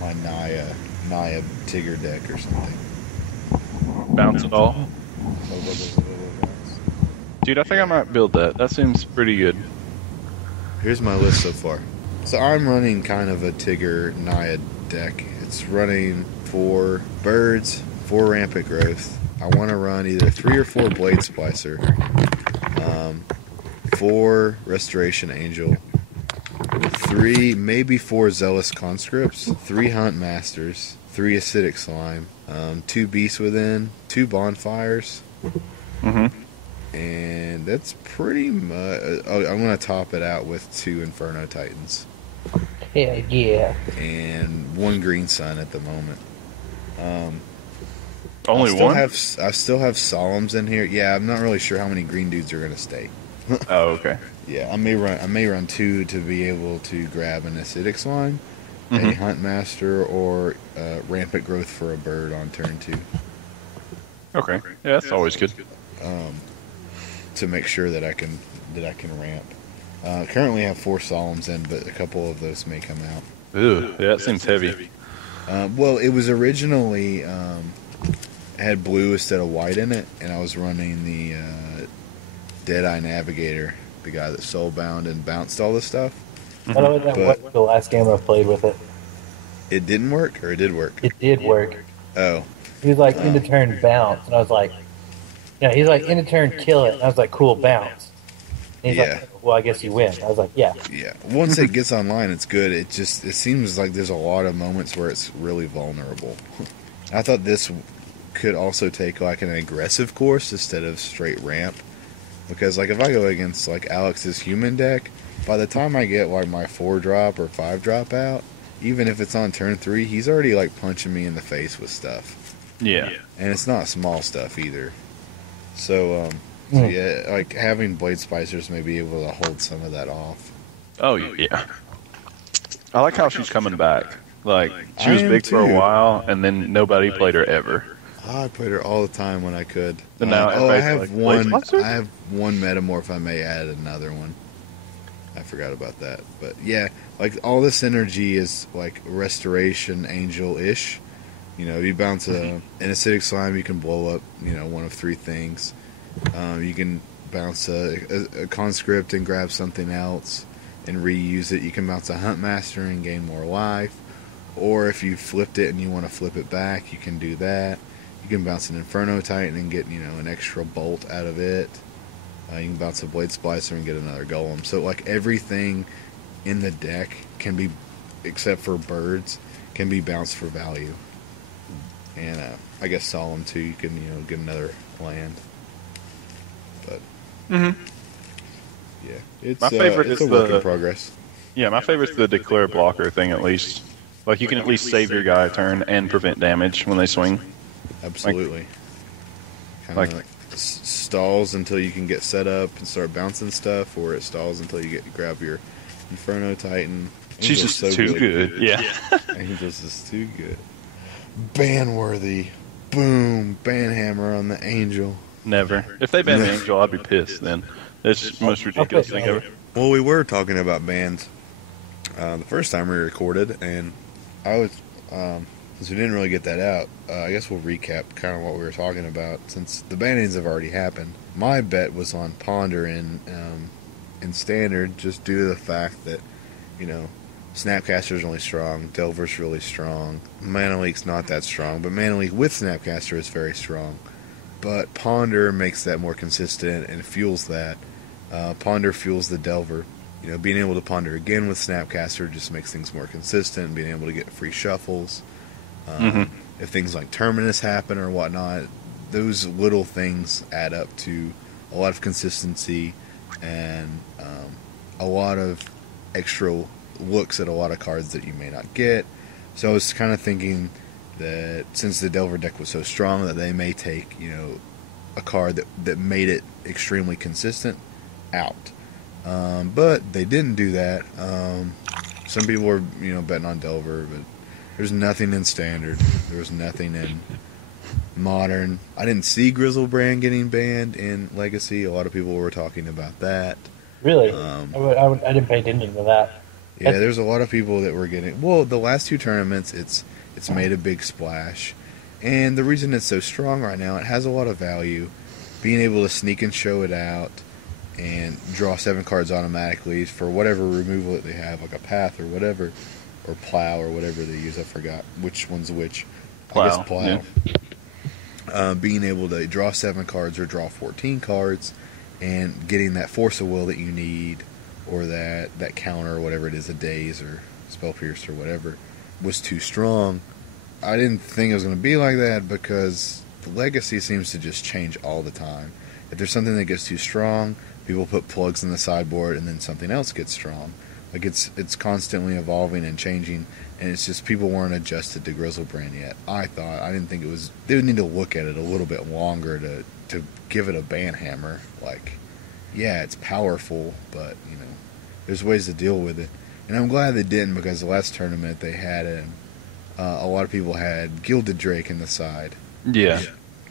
my Naya Tigger deck or something. Bounce it all. Dude, I think I might build that. That seems pretty good. Here's my list so far. So I'm running kind of a Tigger Naya deck. It's running 4 birds, 4 rampant growth. I want to run either 3 or 4 blade splicer, 4 restoration angel, 3 maybe 4 zealous conscripts, 3 hunt masters, 3 acidic slime, 2 beasts within, 2 bonfires, Mm-hmm. and that's pretty much. I'm gonna top it out with 2 inferno titans Hell yeah. and 1 green sun at the moment. Only one? I still have solemns in here. Yeah, I'm not really sure how many green dudes are gonna stay. Oh, okay. Yeah, I may run 2 to be able to grab an acidic slime, a Mhm. hunt master, or rampant growth for a bird on turn 2 Okay. Yeah, that's always good. to make sure that I can ramp. Currently, I have 4 solemns in, but a couple of those may come out. Ew, yeah, that seems heavy. Well, it was originally had blue instead of white in it, and I was running the Deadeye Navigator, the guy that soulbound and bounced all this stuff. I know that But- was the last game I played with it. It didn't work, or it did work. It did work. Oh, He was like, end of turn bounce. And I was like, he's like, end of turn kill it. And I was like, cool, bounce. And he's Yeah. like, well, I guess you win. I was like, yeah. yeah. Once it gets online, it's good. It seems like there's a lot of moments where it's really vulnerable. I thought this could also take like an aggressive course instead of straight ramp, because like if I go against like Alex's human deck, by the time I get like my 4 drop or 5 drop out, even if it's on turn 3, he's already like punching me in the face with stuff, Yeah. and it's not small stuff either. So Mm. yeah, like having blade spicers may be able to hold some of that off. Oh, yeah. I like how she's coming back. Like, she I was am big for a too. while, and then nobody played her ever. I played her all the time when I could. But now I everybody's have like, one. Blade Splicer? I have one metamorph. I may add another one. I forgot about that, but yeah, like all this energy is like restoration angel ish. You know, you bounce an acidic slime, you can blow up. You know, one of 3 things. You can bounce a conscript and grab something else and reuse it. You can bounce a hunt master and gain more life. Or if you flipped it and you want to flip it back, you can do that. You can bounce an Inferno Titan and get, an extra bolt out of it. You can bounce a Blade Splicer and get another Golem. So, like, everything in the deck can be, except for birds, can be bounced for value. And I guess Solemn, too, you can, get another land. But, Mm-hmm. yeah, it's, My favorite it's is a work the- in progress. Yeah, my favorite's the declare blocker thing, at least. Like, you can at least save your guy a turn and prevent damage when they swing. Absolutely. Kind like- of like stalls until you can get set up and start bouncing stuff, or it stalls until you grab your Inferno Titan. She's Angel's just too good. Yeah. Angel's is too good. Ban-worthy. Boom. Banhammer on the Angel. Never. If they ban the Angel, I'd be pissed then. It's the most ridiculous thing ever. Well, we were talking about bans the first time we recorded, and I was, since we didn't really get that out, I guess we'll recap kind of what we were talking about, since the bannings have already happened. My bet was on Ponder in Standard, just due to the fact that, Snapcaster's really strong, Delver's really strong, Mana Leak's not that strong, but Mana Leak with Snapcaster is very strong. But Ponder makes that more consistent and fuels that. Ponder fuels the Delver. Being able to ponder again with Snapcaster just makes things more consistent. Being able to get free shuffles. If things like Terminus happen or whatnot, those little things add up to a lot of consistency and a lot of extra looks at a lot of cards that you may not get. So I was kind of thinking that since the Delver deck was so strong, that they may take, a card that made it extremely consistent out. But they didn't do that. Some people are, betting on Delver, but there's nothing in Standard. There was nothing in Modern. I didn't see Grizzlebrand getting banned in Legacy. A lot of people were talking about that. Really? Um, I didn't pay attention to that. Yeah, there's a lot of people that were getting. Well, the last two tournaments, it's made a big splash, and the reason it's so strong right now, it has a lot of value. Being able to sneak and show it out, and draw 7 cards automatically for whatever removal that they have, like a path or whatever, or plow or whatever they use. I forgot which one's which. I guess plow. Yeah. Being able to draw 7 cards or draw 14 cards, and getting that force of will that you need, or that counter or whatever it is, a daze or spell pierce or whatever, was too strong. I didn't think it was going to be like that because the legacy seems to just change all the time. If there's something that gets too strong, people put plugs in the sideboard and then something else gets strong. Like it's constantly evolving and changing, and it's just people weren't adjusted to Grizzlebrand yet. I didn't think it was. They would need to look at it a little bit longer to give it a banhammer. Like, yeah, it's powerful, but there's ways to deal with it. And I'm glad they didn't, because the last tournament they had a lot of people had Gilded Drake in the side. Yeah.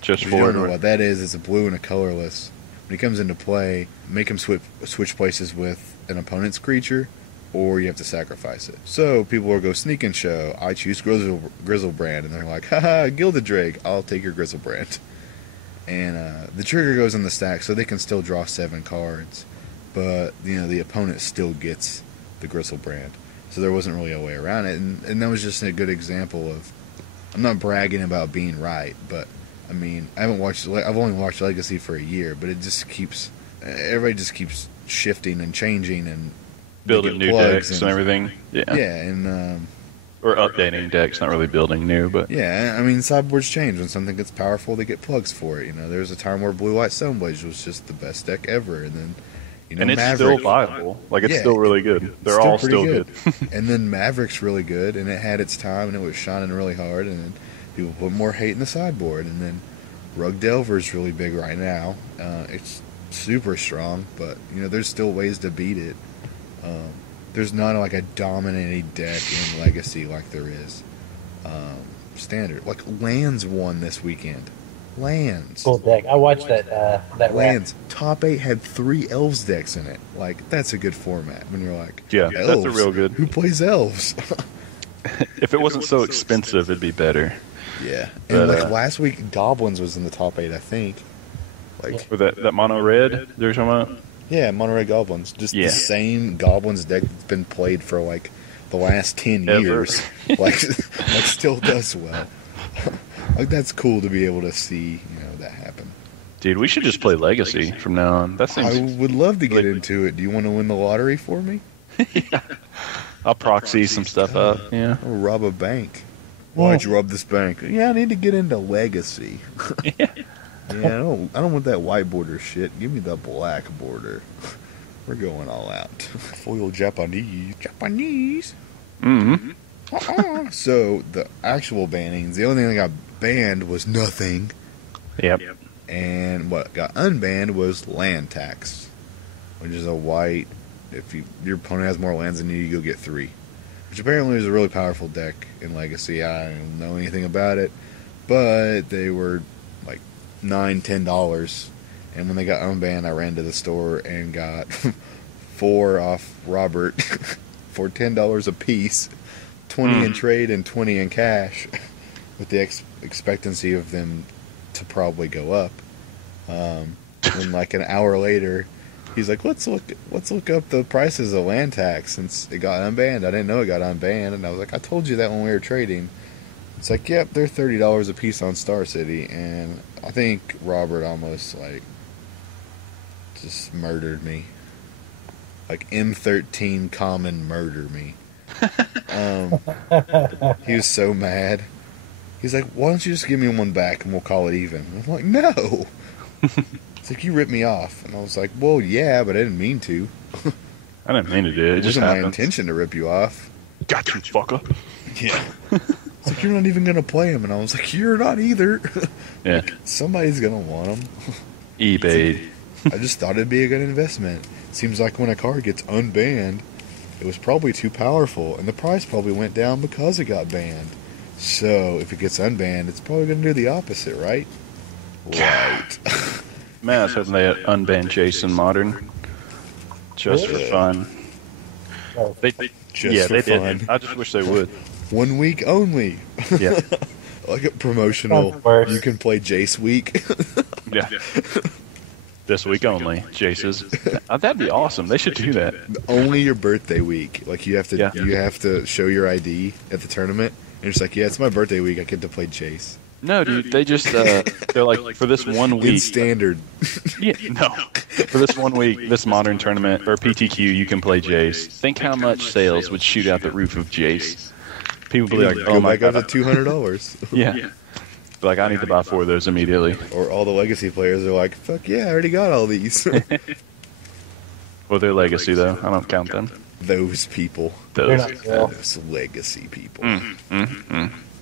Just if you don't know what that is, it's a blue and a colorless. When he comes into play, make him switch places with an opponent's creature, or you have to sacrifice it. So people will go sneak and show. I choose Grizzlebrand, and they're like, haha, Gilded Drake, I'll take your Grizzlebrand. And the trigger goes in the stack, so they can still draw 7 cards, but the opponent still gets the Grizzlebrand. So there wasn't really a way around it, and that was just a good example of. I'm not bragging about being right, but I mean, I've only watched Legacy for a year, but it just keeps. Everybody just keeps shifting and changing and building new decks and everything. Yeah. Yeah, and or updating decks, not really building new, but yeah, I mean, sideboards change. When something gets powerful, they get plugs for it. There was a time where Blue White Stoneblaze was just the best deck ever, and then and it's Maverick, still viable. Like, it's still really good. They're all still good. And then Maverick's really good, and it had its time, and it was shining really hard, and then people put more hate in the sideboard. And then Rug Delver's really big right now. It's super strong, but there's still ways to beat it. There's not like a dominating deck in Legacy like there is Standard. Like Lands won this weekend. Lands. Cool deck. I watched that. That Lands. Top 8 had 3 Elves decks in it. Like, that's a good format. When you're like, yeah, Elves? That's a real good. Who plays Elves? If it wasn't so expensive, it'd be better. Yeah. And like last week, Goblins was in the top 8, I think. Like, or that mono red they're talking about. Yeah, Mono Red Goblins. Just the same Goblins deck that's been played for like the last 10 years. like still does well. Like, that's cool to be able to see, that happen. Dude, we should just play Legacy from now on. That seems. I would love to get into it. Do you want to win the lottery for me? Yeah. I'll proxy some stuff up. Yeah. I'll rob a bank. Why'd you rob this bank? Yeah, I need to get into Legacy. Yeah. Yeah, I don't want that white border shit. Give me the black border. We're going all out. Foil Japanese. Mm-hmm. So, the actual bannings, the only thing that got banned was nothing. Yep. And what got unbanned was land tax, which is a white. If your opponent has more lands than you go get 3. Which apparently is a really powerful deck in Legacy. I don't know anything about it, but they were like $9-10. And when they got unbanned, I ran to the store and got 4 off Robert for $10 a piece, 20 in trade and 20 in cash, with the expectancy of them to probably go up. And like an hour later, he's like, let's look up the prices of land tax since it got unbanned. I didn't know it got unbanned, and I was like, I told you that when we were trading. It's like, yep, they're $30 a piece on Star City, and I think Robert almost like just murdered me. Like M13 common murder me. He was so mad. He's like, why don't you just give me one back and we'll call it even? I'm like, no. It's like, you ripped me off. And I was like, well, yeah, but I didn't mean to. I didn't mean to do it. It just wasn't happened. my intention to rip you off. Got you, fucker. Yeah. It's like, you're not even going to play him. And I was like, you're not either. Yeah. Like, somebody's going to want him. eBay. I just thought it'd be a good investment. Seems like when a card gets unbanned, it was probably too powerful, and the price probably went down because it got banned. So, if it gets unbanned, it's probably going to do the opposite, right? Right. Man, I was hoping they had unbanned Jason Modern. Just for fun. No. They, Just yeah, for they fun. did. I just wish they would. 1 week only. Yeah, Like a promotional. Sounds worse. You can play Jace week. yeah. This week only, Jace's. That'd be awesome. They should do that. Only your birthday week. Like you have to Yeah. you have to show your ID at the tournament. And it's like, yeah, it's my birthday week. I get to play Jace. No, dude, they just they're like for this 1 In week. standard. Yeah, no, for this 1 week, this modern tournament or PTQ, you can play Jace. Think how much sales would shoot out the roof of Jace. People would be like, Go "Oh my back up god!" to $200. Yeah, like I need to buy 4 of those immediately. Or all the legacy players are like, fuck yeah, I already got all these. Well, they're legacy though. I don't count them. Those people. They're Those. not real. Those legacy people. Mm.